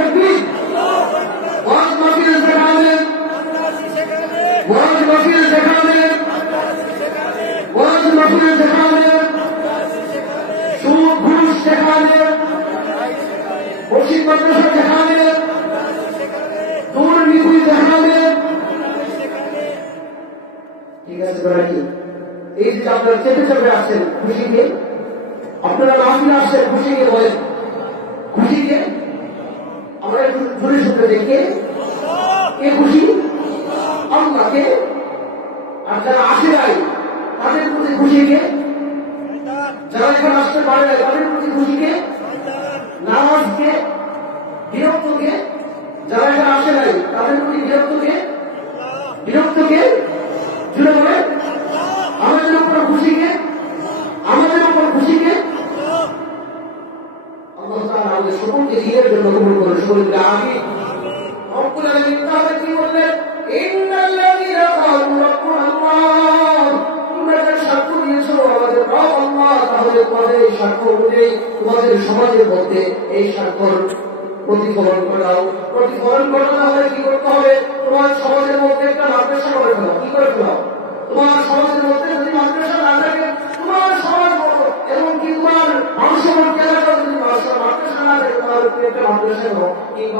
তাকবীর। ওয়াজ মাহফিল শেখাবেন, ওয়াজ মাহফিল শেখাবেন, ওয়াজ মাহফিল শেখাবেন, সুদ ঘুষ শেখাবেন, মসজিদ মাদ্রাসা শেখাবেন, দুর্নীতি শেখাবেন। ঠিক আছে ভাই, এই যে আপনারা চেপে চেপে আসছেন খুশিকে, আপনারা মাহফিল আসছেন খুশিকে বলেন, খুশিকে আমরা একটু জোরে শুনতে দেখে কে খুশি? আল্লাহকে। আর যারা আসে নাই তাদের প্রতি খুশিকে, যারা এখন আসতে পারে না তাদের প্রতি খুশিকে, নামাজকে, বিরক্তকে, যারা এখন আসে নাই তাদের প্রতি বিরক্তকে, বিরক্তকে জুড়ে বলে আমাদের উপর খুশিকে, আমাদের উপর খুশিকে। আল্লাহ তাআলা আমাদের সকলকে দিনের জন্য কবুল করুন। সকলকে আমিন। রব্বুল আলামিন তাআলা কি বললেন? ইন্নাল্লাযীনা ক্বালু রাব্বুনাল্লাহ, তোমরা যে সাক্ষ্য দিয়েছো আমাদের রব আল্লাহ, তাহলে তোমাদের এই সাক্ষ্য অনুযায়ী তোমাদের সমাজের মধ্যে এই সাক্ষ্যর প্রতিফলন করে দাও। প্রতিফলন করতে হলে কি করতে হবে? তোমার সমাজের মধ্যে একটা মাদ্রাসা করে ফেলো। কি করে ফেলো? তোমার সমাজের মধ্যে যদি মাদ্রাসা না থাকে, তোমার সমাজ এবং কি তোমার মানুষের মধ্যে যদি মাদ্রাসা না থাকে, তোমার একটা মাদ্রাসা